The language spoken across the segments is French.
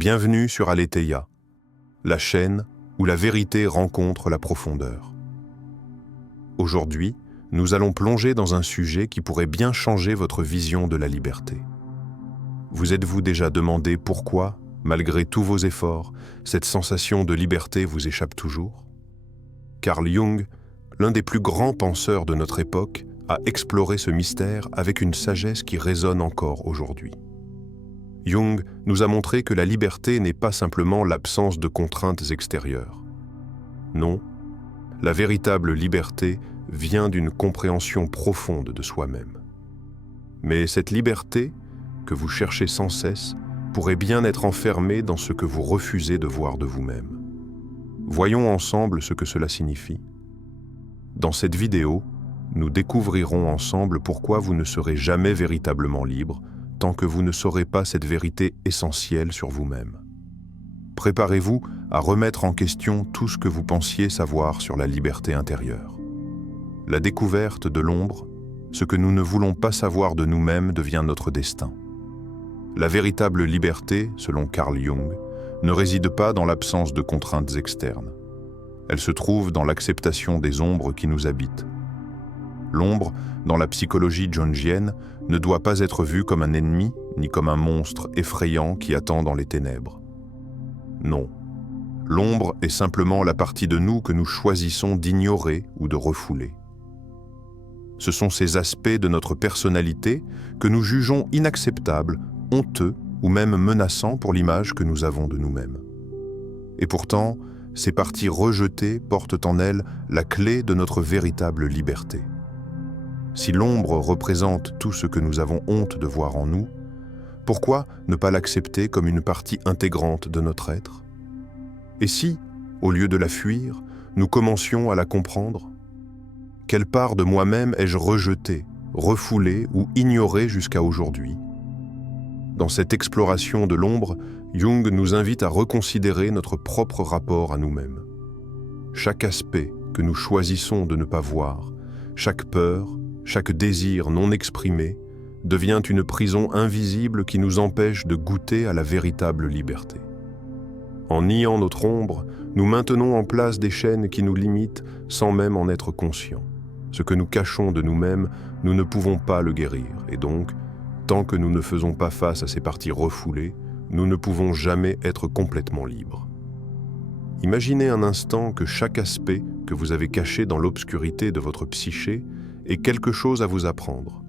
Bienvenue sur Aletheia, la chaîne où la vérité rencontre la profondeur. Aujourd'hui, nous allons plonger dans un sujet qui pourrait bien changer votre vision de la liberté. Vous êtes-vous déjà demandé pourquoi, malgré tous vos efforts, cette sensation de liberté vous échappe toujours? Carl Jung, l'un des plus grands penseurs de notre époque, a exploré ce mystère avec une sagesse qui résonne encore aujourd'hui. Jung nous a montré que la liberté n'est pas simplement l'absence de contraintes extérieures. Non, la véritable liberté vient d'une compréhension profonde de soi-même. Mais cette liberté, que vous cherchez sans cesse, pourrait bien être enfermée dans ce que vous refusez de voir de vous-même. Voyons ensemble ce que cela signifie. Dans cette vidéo, nous découvrirons ensemble pourquoi vous ne serez jamais véritablement libre tant que vous ne saurez pas cette vérité essentielle sur vous-même. Préparez-vous à remettre en question tout ce que vous pensiez savoir sur la liberté intérieure. La découverte de l'ombre, ce que nous ne voulons pas savoir de nous-mêmes devient notre destin. La véritable liberté, selon Carl Jung, ne réside pas dans l'absence de contraintes externes. Elle se trouve dans l'acceptation des ombres qui nous habitent. L'ombre, dans la psychologie jungienne, ne doit pas être vue comme un ennemi ni comme un monstre effrayant qui attend dans les ténèbres. Non. L'ombre est simplement la partie de nous que nous choisissons d'ignorer ou de refouler. Ce sont ces aspects de notre personnalité que nous jugeons inacceptables, honteux ou même menaçants pour l'image que nous avons de nous-mêmes. Et pourtant, ces parties rejetées portent en elles la clé de notre véritable liberté. Si l'ombre représente tout ce que nous avons honte de voir en nous, pourquoi ne pas l'accepter comme une partie intégrante de notre être? Et si, au lieu de la fuir, nous commencions à la comprendre? Quelle part de moi-même ai-je rejetée, refoulée ou ignorée jusqu'à aujourd'hui? Dans cette exploration de l'ombre, Jung nous invite à reconsidérer notre propre rapport à nous-mêmes. Chaque aspect que nous choisissons de ne pas voir, chaque peur, chaque désir non exprimé devient une prison invisible qui nous empêche de goûter à la véritable liberté. En niant notre ombre, nous maintenons en place des chaînes qui nous limitent sans même en être conscients. Ce que nous cachons de nous-mêmes, nous ne pouvons pas le guérir, et donc, tant que nous ne faisons pas face à ces parties refoulées, nous ne pouvons jamais être complètement libres. Imaginez un instant que chaque aspect que vous avez caché dans l'obscurité de votre psyché ait quelque chose à vous apprendre.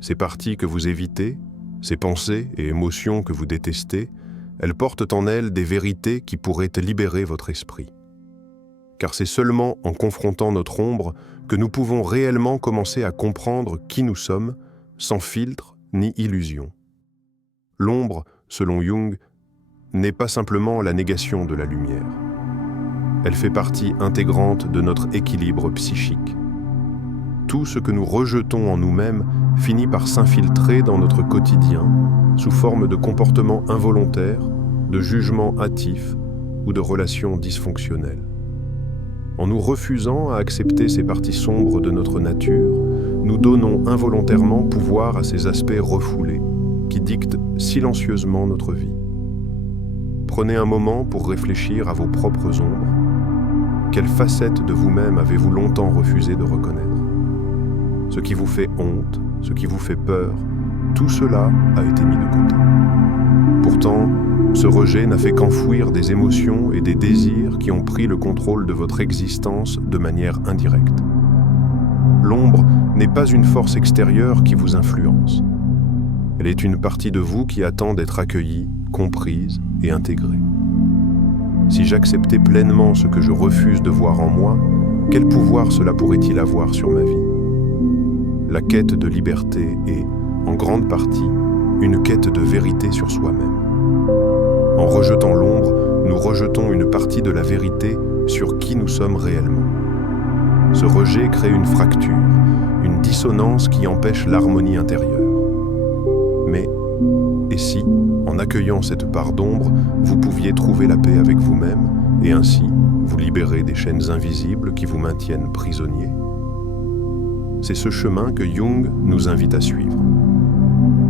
Ces parties que vous évitez, ces pensées et émotions que vous détestez, elles portent en elles des vérités qui pourraient libérer votre esprit. Car c'est seulement en confrontant notre ombre que nous pouvons réellement commencer à comprendre qui nous sommes, sans filtre ni illusion. L'ombre, selon Jung, n'est pas simplement la négation de la lumière. Elle fait partie intégrante de notre équilibre psychique. Tout ce que nous rejetons en nous-mêmes finit par s'infiltrer dans notre quotidien sous forme de comportements involontaires, de jugements hâtifs ou de relations dysfonctionnelles. En nous refusant à accepter ces parties sombres de notre nature, nous donnons involontairement pouvoir à ces aspects refoulés qui dictent silencieusement notre vie. Prenez un moment pour réfléchir à vos propres ombres. Quelle facette de vous-même avez-vous longtemps refusé de reconnaître? Ce qui vous fait honte, ce qui vous fait peur, tout cela a été mis de côté. Pourtant, ce rejet n'a fait qu'enfouir des émotions et des désirs qui ont pris le contrôle de votre existence de manière indirecte. L'ombre n'est pas une force extérieure qui vous influence. Elle est une partie de vous qui attend d'être accueillie, comprise et intégrée. Si j'acceptais pleinement ce que je refuse de voir en moi, quel pouvoir cela pourrait-il avoir sur ma vie? La quête de liberté est, en grande partie, une quête de vérité sur soi-même. En rejetant l'ombre, nous rejetons une partie de la vérité sur qui nous sommes réellement. Ce rejet crée une fracture, une dissonance qui empêche l'harmonie intérieure. Mais, et si, en accueillant cette part d'ombre, vous pouviez trouver la paix avec vous-même et ainsi vous libérer des chaînes invisibles qui vous maintiennent prisonnier? C'est ce chemin que Jung nous invite à suivre.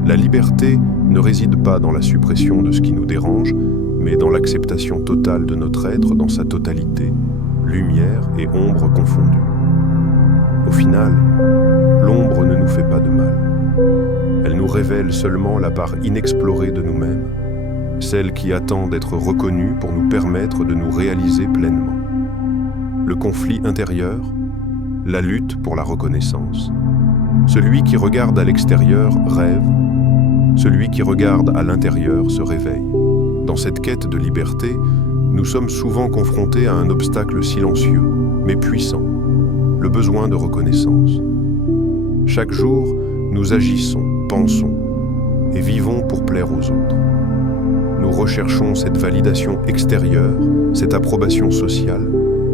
La liberté ne réside pas dans la suppression de ce qui nous dérange, mais dans l'acceptation totale de notre être dans sa totalité, lumière et ombre confondues. Au final, l'ombre ne nous fait pas de mal. Elle nous révèle seulement la part inexplorée de nous-mêmes, celle qui attend d'être reconnue pour nous permettre de nous réaliser pleinement. Le conflit intérieur, la lutte pour la reconnaissance. Celui qui regarde à l'extérieur rêve, celui qui regarde à l'intérieur se réveille. Dans cette quête de liberté, nous sommes souvent confrontés à un obstacle silencieux, mais puissant, le besoin de reconnaissance. Chaque jour, nous agissons, pensons et vivons pour plaire aux autres. Nous recherchons cette validation extérieure, cette approbation sociale,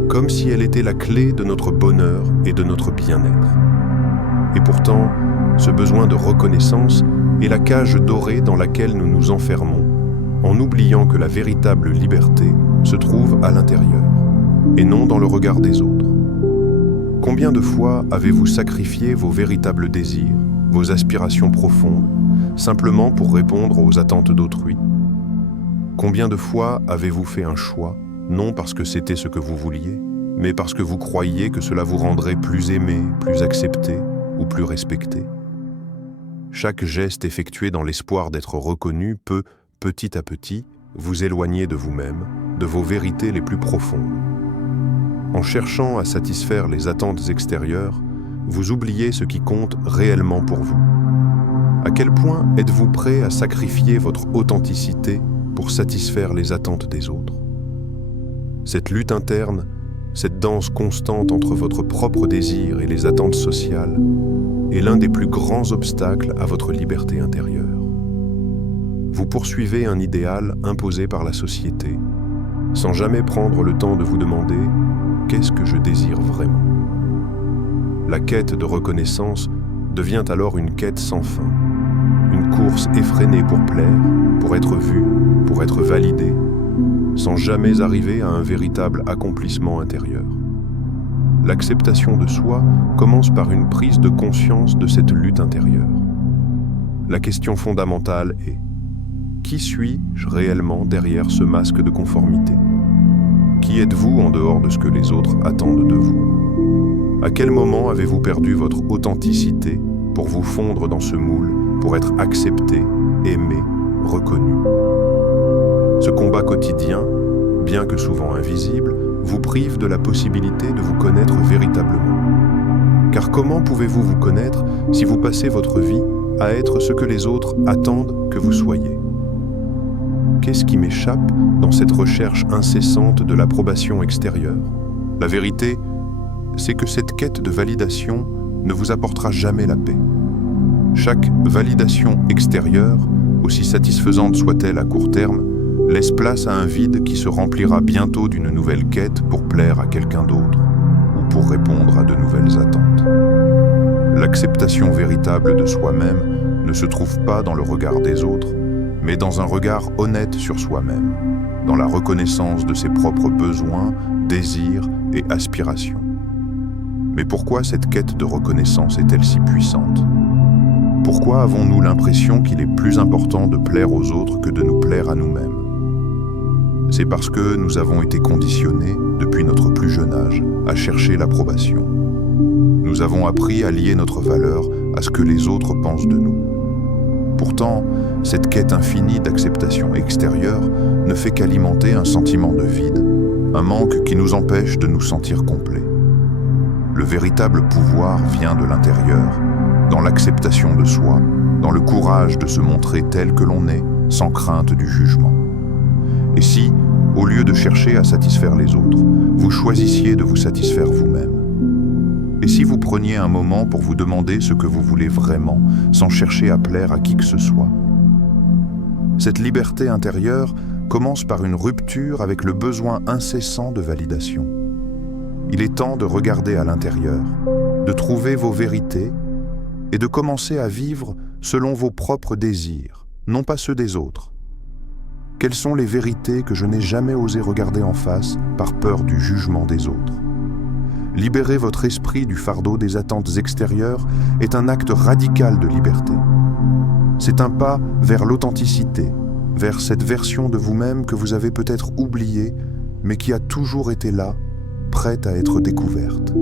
comme si elle était la clé de notre bonheur et de notre bien-être. Et pourtant, ce besoin de reconnaissance est la cage dorée dans laquelle nous nous enfermons, en oubliant que la véritable liberté se trouve à l'intérieur, et non dans le regard des autres. Combien de fois avez-vous sacrifié vos véritables désirs, vos aspirations profondes, simplement pour répondre aux attentes d'autrui? Combien de fois avez-vous fait un choix, non parce que c'était ce que vous vouliez, mais parce que vous croyiez que cela vous rendrait plus aimé, plus accepté ou plus respecté? Chaque geste effectué dans l'espoir d'être reconnu peut, petit à petit, vous éloigner de vous-même, de vos vérités les plus profondes. En cherchant à satisfaire les attentes extérieures, vous oubliez ce qui compte réellement pour vous. À quel point êtes-vous prêt à sacrifier votre authenticité pour satisfaire les attentes des autres? Cette lutte interne, cette danse constante entre votre propre désir et les attentes sociales, est l'un des plus grands obstacles à votre liberté intérieure. Vous poursuivez un idéal imposé par la société, sans jamais prendre le temps de vous demander « Qu'est-ce que je désire vraiment ?» La quête de reconnaissance devient alors une quête sans fin, une course effrénée pour plaire, pour être vu, pour être validé, sans jamais arriver à un véritable accomplissement intérieur. L'acceptation de soi commence par une prise de conscience de cette lutte intérieure. La question fondamentale est: qui suis-je réellement derrière ce masque de conformité? Qui êtes-vous en dehors de ce que les autres attendent de vous? À quel moment avez-vous perdu votre authenticité pour vous fondre dans ce moule, pour être accepté, aimé, reconnu? Ce combat quotidien, bien que souvent invisible, vous prive de la possibilité de vous connaître véritablement. Car comment pouvez-vous vous connaître si vous passez votre vie à être ce que les autres attendent que vous soyez? Qu'est-ce qui m'échappe dans cette recherche incessante de l'approbation extérieure? La vérité, c'est que cette quête de validation ne vous apportera jamais la paix. Chaque validation extérieure, aussi satisfaisante soit-elle à court terme, laisse place à un vide qui se remplira bientôt d'une nouvelle quête pour plaire à quelqu'un d'autre ou pour répondre à de nouvelles attentes. L'acceptation véritable de soi-même ne se trouve pas dans le regard des autres, mais dans un regard honnête sur soi-même, dans la reconnaissance de ses propres besoins, désirs et aspirations. Mais pourquoi cette quête de reconnaissance est-elle si puissante? Pourquoi avons-nous l'impression qu'il est plus important de plaire aux autres que de nous plaire à nous-mêmes? C'est parce que nous avons été conditionnés, depuis notre plus jeune âge, à chercher l'approbation. Nous avons appris à lier notre valeur à ce que les autres pensent de nous. Pourtant, cette quête infinie d'acceptation extérieure ne fait qu'alimenter un sentiment de vide, un manque qui nous empêche de nous sentir complets. Le véritable pouvoir vient de l'intérieur, dans l'acceptation de soi, dans le courage de se montrer tel que l'on est, sans crainte du jugement. Et si, au lieu de chercher à satisfaire les autres, vous choisissiez de vous satisfaire vous-même? Et si vous preniez un moment pour vous demander ce que vous voulez vraiment, sans chercher à plaire à qui que ce soit? Cette liberté intérieure commence par une rupture avec le besoin incessant de validation. Il est temps de regarder à l'intérieur, de trouver vos vérités et de commencer à vivre selon vos propres désirs, non pas ceux des autres. Quelles sont les vérités que je n'ai jamais osé regarder en face par peur du jugement des autres? Libérer votre esprit du fardeau des attentes extérieures est un acte radical de liberté. C'est un pas vers l'authenticité, vers cette version de vous-même que vous avez peut-être oubliée, mais qui a toujours été là, prête à être découverte.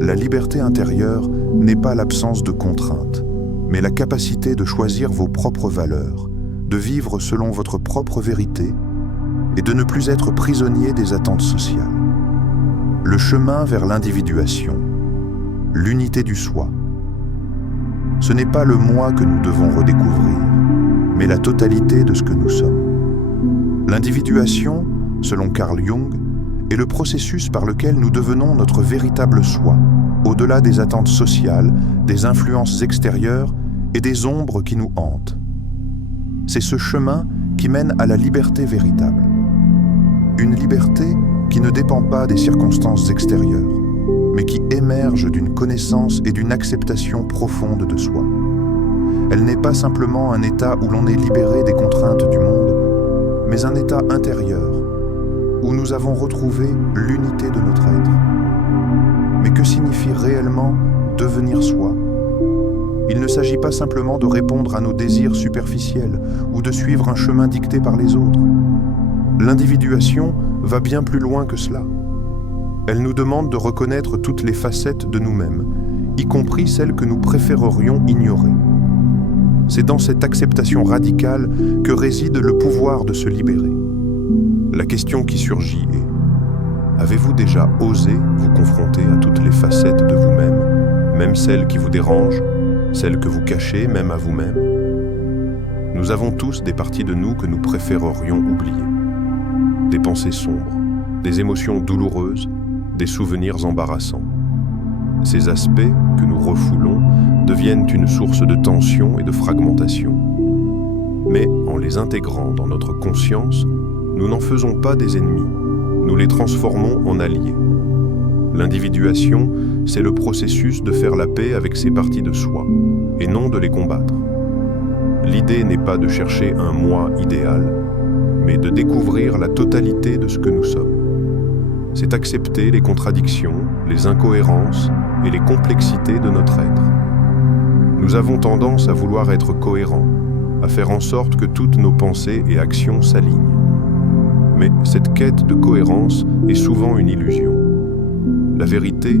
La liberté intérieure n'est pas l'absence de contraintes, mais la capacité de choisir vos propres valeurs, de vivre selon votre propre vérité et de ne plus être prisonnier des attentes sociales. Le chemin vers l'individuation, l'unité du soi. Ce n'est pas le moi que nous devons redécouvrir, mais la totalité de ce que nous sommes. L'individuation, selon Carl Jung, est le processus par lequel nous devenons notre véritable soi, au-delà des attentes sociales, des influences extérieures et des ombres qui nous hantent. C'est ce chemin qui mène à la liberté véritable. Une liberté qui ne dépend pas des circonstances extérieures, mais qui émerge d'une connaissance et d'une acceptation profonde de soi. Elle n'est pas simplement un état où l'on est libéré des contraintes du monde, mais un état intérieur, où nous avons retrouvé l'unité de notre être. Mais que signifie réellement devenir soi ? Il ne s'agit pas simplement de répondre à nos désirs superficiels ou de suivre un chemin dicté par les autres. L'individuation va bien plus loin que cela. Elle nous demande de reconnaître toutes les facettes de nous-mêmes, y compris celles que nous préférerions ignorer. C'est dans cette acceptation radicale que réside le pouvoir de se libérer. La question qui surgit est: avez-vous déjà osé vous confronter à toutes les facettes de vous-même, même celles qui vous dérangent, celles que vous cachez même à vous-même? Nous avons tous des parties de nous que nous préférerions oublier. Des pensées sombres, des émotions douloureuses, des souvenirs embarrassants. Ces aspects que nous refoulons deviennent une source de tension et de fragmentation. Mais en les intégrant dans notre conscience, nous n'en faisons pas des ennemis, nous les transformons en alliés. L'individuation, c'est le processus de faire la paix avec ces parties de soi, et non de les combattre. L'idée n'est pas de chercher un moi idéal, mais de découvrir la totalité de ce que nous sommes. C'est accepter les contradictions, les incohérences et les complexités de notre être. Nous avons tendance à vouloir être cohérents, à faire en sorte que toutes nos pensées et actions s'alignent. Mais cette quête de cohérence est souvent une illusion. La vérité,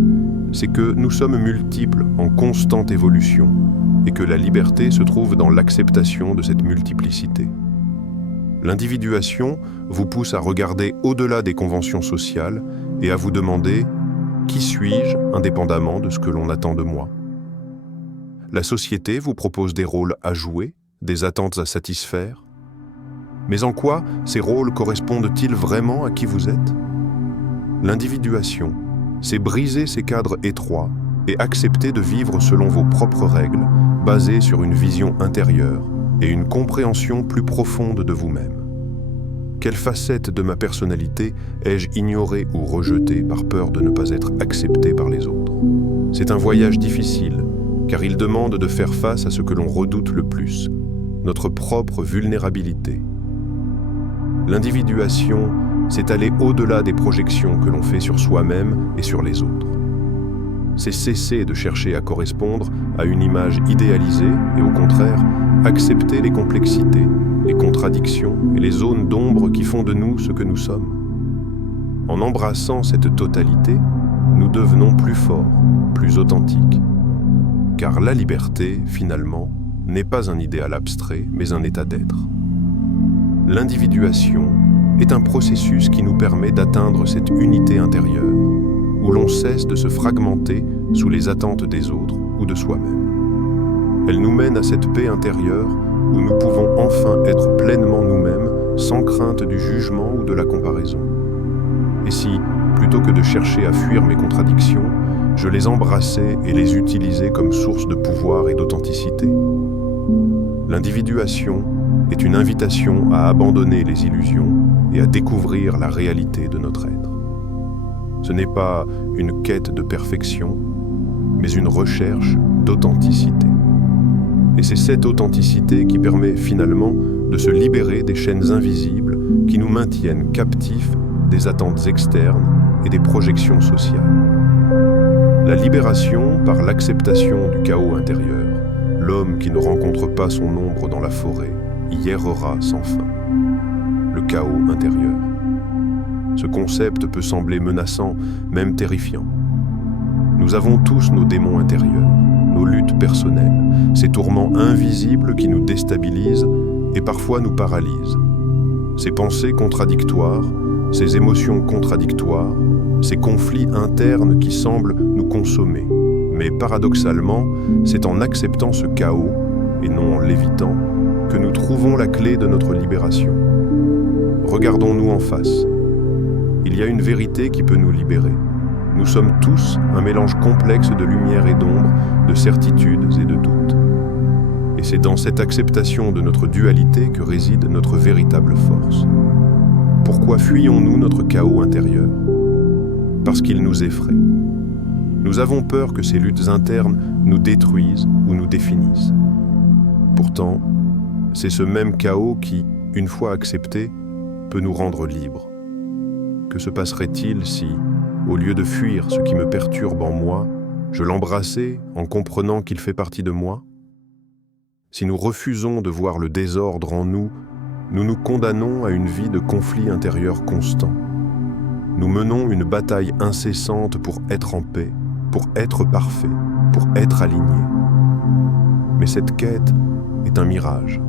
c'est que nous sommes multiples en constante évolution et que la liberté se trouve dans l'acceptation de cette multiplicité. L'individuation vous pousse à regarder au-delà des conventions sociales et à vous demander « Qui suis-je indépendamment de ce que l'on attend de moi ?» La société vous propose des rôles à jouer, des attentes à satisfaire. Mais en quoi ces rôles correspondent-ils vraiment à qui vous êtes ? L'individuation, c'est briser ces cadres étroits et accepter de vivre selon vos propres règles, basées sur une vision intérieure et une compréhension plus profonde de vous-même. Quelle facette de ma personnalité ai-je ignorée ou rejetée par peur de ne pas être accepté par les autres ? C'est un voyage difficile, car il demande de faire face à ce que l'on redoute le plus, notre propre vulnérabilité. L'individuation, c'est aller au-delà des projections que l'on fait sur soi-même et sur les autres. C'est cesser de chercher à correspondre à une image idéalisée et au contraire, accepter les complexités, les contradictions et les zones d'ombre qui font de nous ce que nous sommes. En embrassant cette totalité, nous devenons plus forts, plus authentiques. Car la liberté, finalement, n'est pas un idéal abstrait, mais un état d'être. L'individuation est un processus qui nous permet d'atteindre cette unité intérieure, où l'on cesse de se fragmenter sous les attentes des autres ou de soi-même. Elle nous mène à cette paix intérieure où nous pouvons enfin être pleinement nous-mêmes, sans crainte du jugement ou de la comparaison. Et si, plutôt que de chercher à fuir mes contradictions, je les embrassais et les utilisais comme source de pouvoir et d'authenticité. L'individuation est une invitation à abandonner les illusions et à découvrir la réalité de notre être. Ce n'est pas une quête de perfection, mais une recherche d'authenticité. Et c'est cette authenticité qui permet finalement de se libérer des chaînes invisibles qui nous maintiennent captifs des attentes externes et des projections sociales. La libération par l'acceptation du chaos intérieur, l'homme qui ne rencontre pas son ombre dans la forêt y errera sans fin. Le chaos intérieur. Ce concept peut sembler menaçant, même terrifiant. Nous avons tous nos démons intérieurs, nos luttes personnelles, ces tourments invisibles qui nous déstabilisent et parfois nous paralysent. Ces pensées contradictoires, ces émotions contradictoires, ces conflits internes qui semblent nous consommer. Mais paradoxalement, c'est en acceptant ce chaos, et non en l'évitant, que nous trouvons la clé de notre libération. Regardons-nous en face. Il y a une vérité qui peut nous libérer. Nous sommes tous un mélange complexe de lumière et d'ombre, de certitudes et de doutes. Et c'est dans cette acceptation de notre dualité que réside notre véritable force. Pourquoi fuyons-nous notre chaos intérieur? Parce qu'il nous effraie. Nous avons peur que ces luttes internes nous détruisent ou nous définissent. Pourtant, c'est ce même chaos qui, une fois accepté, peut nous rendre libres. Que se passerait-il si, au lieu de fuir ce qui me perturbe en moi, je l'embrassais en comprenant qu'il fait partie de moi? Si nous refusons de voir le désordre en nous, nous nous condamnons à une vie de conflit intérieur constant. Nous menons une bataille incessante pour être en paix, pour être parfait, pour être aligné. Mais cette quête est un mirage.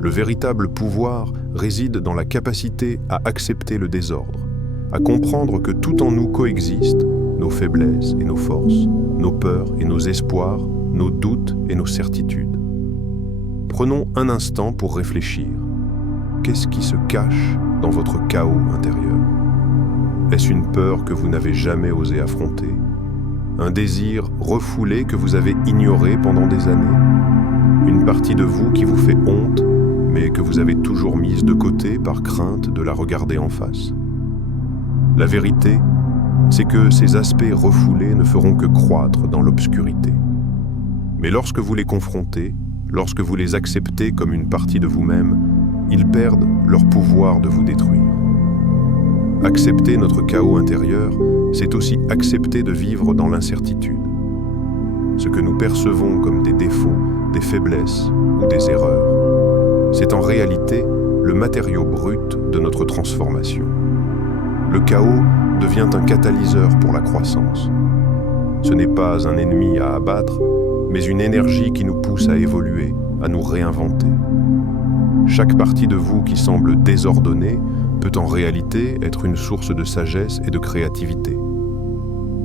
Le véritable pouvoir réside dans la capacité à accepter le désordre, à comprendre que tout en nous coexiste, nos faiblesses et nos forces, nos peurs et nos espoirs, nos doutes et nos certitudes. Prenons un instant pour réfléchir. Qu'est-ce qui se cache dans votre chaos intérieur? Est-ce une peur que vous n'avez jamais osé affronter? Un désir refoulé que vous avez ignoré pendant des années? Une partie de vous qui vous fait honte, mais que vous avez toujours mise de côté par crainte de la regarder en face? La vérité, c'est que ces aspects refoulés ne feront que croître dans l'obscurité. Mais lorsque vous les confrontez, lorsque vous les acceptez comme une partie de vous-même, ils perdent leur pouvoir de vous détruire. Accepter notre chaos intérieur, c'est aussi accepter de vivre dans l'incertitude. Ce que nous percevons comme des défauts, des faiblesses ou des erreurs, c'est en réalité le matériau brut de notre transformation. Le chaos devient un catalyseur pour la croissance. Ce n'est pas un ennemi à abattre, mais une énergie qui nous pousse à évoluer, à nous réinventer. Chaque partie de vous qui semble désordonnée peut en réalité être une source de sagesse et de créativité.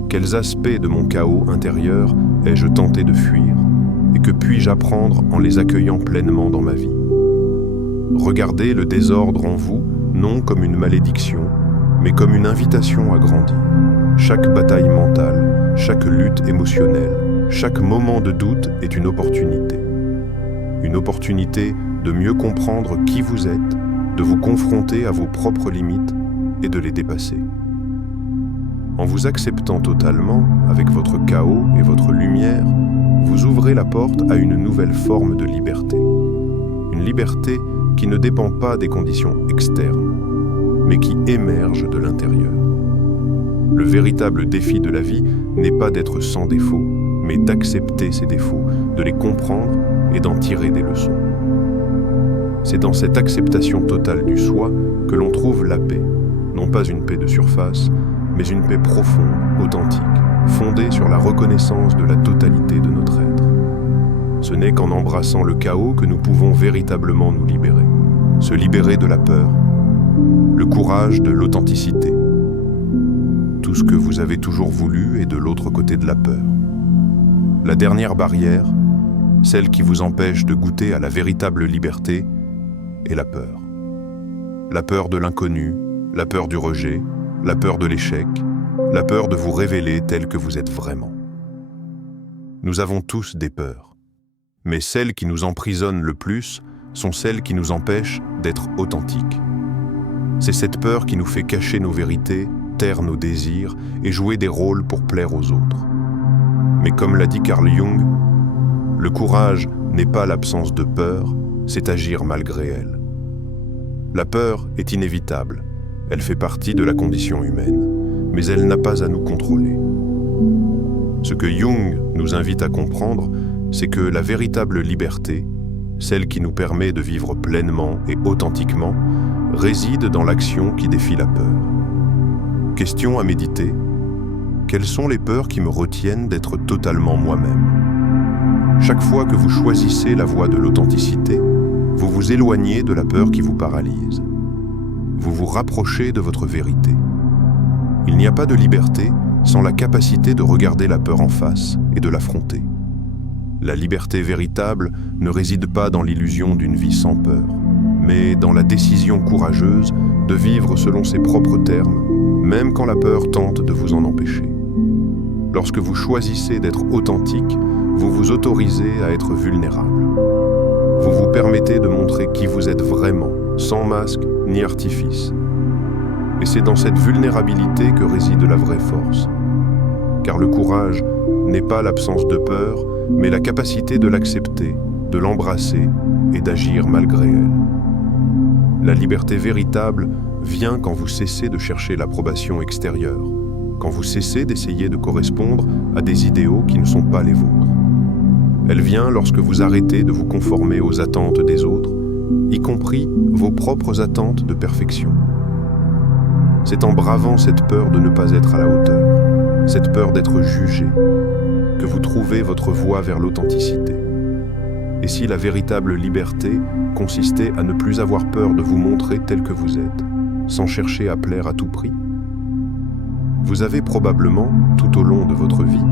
Quels aspects de mon chaos intérieur ai-je tenté de fuir et que puis-je apprendre en les accueillant pleinement dans ma vie? Regardez le désordre en vous non comme une malédiction, mais comme une invitation à grandir. Chaque bataille mentale, chaque lutte émotionnelle, chaque moment de doute est une opportunité. Une opportunité de mieux comprendre qui vous êtes, de vous confronter à vos propres limites et de les dépasser. En vous acceptant totalement, avec votre chaos et votre lumière, vous ouvrez la porte à une nouvelle forme de liberté. Une liberté qui ne dépend pas des conditions externes, mais qui émerge de l'intérieur. Le véritable défi de la vie n'est pas d'être sans défaut, mais d'accepter ces défauts, de les comprendre et d'en tirer des leçons. C'est dans cette acceptation totale du soi que l'on trouve la paix, non pas une paix de surface, mais une paix profonde, authentique, fondée sur la reconnaissance de la totalité de notre être. Ce n'est qu'en embrassant le chaos que nous pouvons véritablement nous libérer. Se libérer de la peur, le courage de l'authenticité. Tout ce que vous avez toujours voulu est de l'autre côté de la peur. La dernière barrière, celle qui vous empêche de goûter à la véritable liberté, est la peur. La peur de l'inconnu, la peur du rejet, la peur de l'échec, la peur de vous révéler tel que vous êtes vraiment. Nous avons tous des peurs, mais celles qui nous emprisonnent le plus sont celles qui nous empêchent d'être authentiques. C'est cette peur qui nous fait cacher nos vérités, taire nos désirs et jouer des rôles pour plaire aux autres. Mais comme l'a dit Carl Jung, le courage n'est pas l'absence de peur, c'est agir malgré elle. La peur est inévitable, elle fait partie de la condition humaine, mais elle n'a pas à nous contrôler. Ce que Jung nous invite à comprendre, c'est que la véritable liberté, celle qui nous permet de vivre pleinement et authentiquement, réside dans l'action qui défie la peur. Question à méditer: quelles sont les peurs qui me retiennent d'être totalement moi-même? Chaque fois que vous choisissez la voie de l'authenticité, vous vous éloignez de la peur qui vous paralyse. Vous vous rapprochez de votre vérité. Il n'y a pas de liberté sans la capacité de regarder la peur en face et de l'affronter. La liberté véritable ne réside pas dans l'illusion d'une vie sans peur, mais dans la décision courageuse de vivre selon ses propres termes, même quand la peur tente de vous en empêcher. Lorsque vous choisissez d'être authentique, vous vous autorisez à être vulnérable. Vous vous permettez de montrer qui vous êtes vraiment, sans masque ni artifice. Et c'est dans cette vulnérabilité que réside la vraie force. Car le courage n'est pas l'absence de peur, mais la capacité de l'accepter, de l'embrasser et d'agir malgré elle. La liberté véritable vient quand vous cessez de chercher l'approbation extérieure, quand vous cessez d'essayer de correspondre à des idéaux qui ne sont pas les vôtres. Elle vient lorsque vous arrêtez de vous conformer aux attentes des autres, y compris vos propres attentes de perfection. C'est en bravant cette peur de ne pas être à la hauteur, cette peur d'être jugé, que vous trouvez votre voie vers l'authenticité. Et si la véritable liberté consistait à ne plus avoir peur de vous montrer tel que vous êtes, sans chercher à plaire à tout prix? Vous avez probablement, tout au long de votre vie,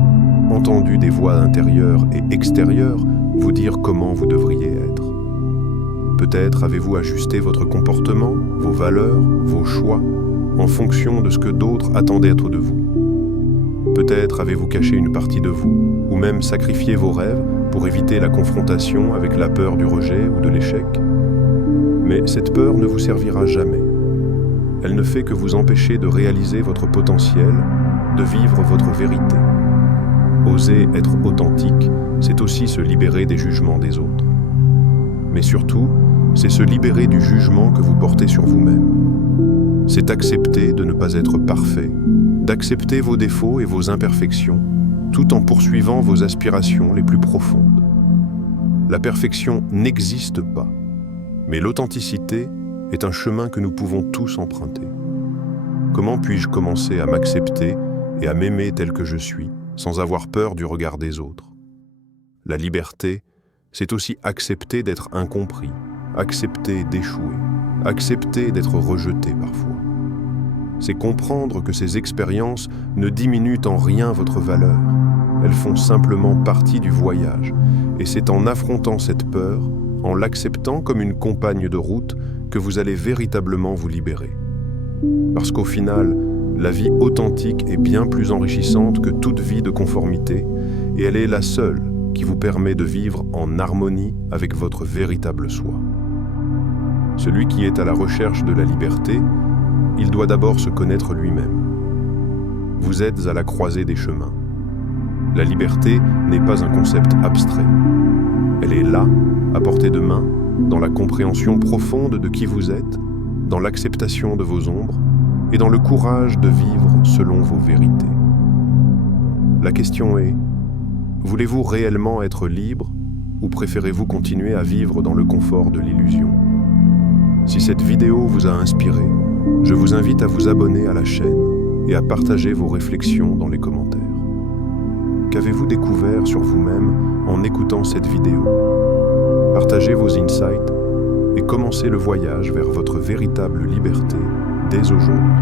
entendu des voix intérieures et extérieures vous dire comment vous devriez être. Peut-être avez-vous ajusté votre comportement, vos valeurs, vos choix, en fonction de ce que d'autres attendaient de vous. Peut-être avez-vous caché une partie de vous, ou même sacrifié vos rêves pour éviter la confrontation avec la peur du rejet ou de l'échec. Mais cette peur ne vous servira jamais. Elle ne fait que vous empêcher de réaliser votre potentiel, de vivre votre vérité. Oser être authentique, c'est aussi se libérer des jugements des autres. Mais surtout, c'est se libérer du jugement que vous portez sur vous-même. C'est accepter de ne pas être parfait, d'accepter vos défauts et vos imperfections, tout en poursuivant vos aspirations les plus profondes. La perfection n'existe pas, mais l'authenticité est un chemin que nous pouvons tous emprunter. Comment puis-je commencer à m'accepter et à m'aimer tel que je suis, sans avoir peur du regard des autres? La liberté, c'est aussi accepter d'être incompris, accepter d'échouer, accepter d'être rejeté parfois. C'est comprendre que ces expériences ne diminuent en rien votre valeur. Elles font simplement partie du voyage. Et c'est en affrontant cette peur, en l'acceptant comme une compagne de route, que vous allez véritablement vous libérer. Parce qu'au final, la vie authentique est bien plus enrichissante que toute vie de conformité, et elle est la seule qui vous permet de vivre en harmonie avec votre véritable soi. Celui qui est à la recherche de la liberté, il doit d'abord se connaître lui-même. Vous êtes à la croisée des chemins. La liberté n'est pas un concept abstrait. Elle est là, à portée de main, dans la compréhension profonde de qui vous êtes, dans l'acceptation de vos ombres et dans le courage de vivre selon vos vérités. La question est, voulez-vous réellement être libre ou préférez-vous continuer à vivre dans le confort de l'illusion? Si cette vidéo vous a inspiré, je vous invite à vous abonner à la chaîne et à partager vos réflexions dans les commentaires. Qu'avez-vous découvert sur vous-même en écoutant cette vidéo? Partagez vos insights et commencez le voyage vers votre véritable liberté dès aujourd'hui.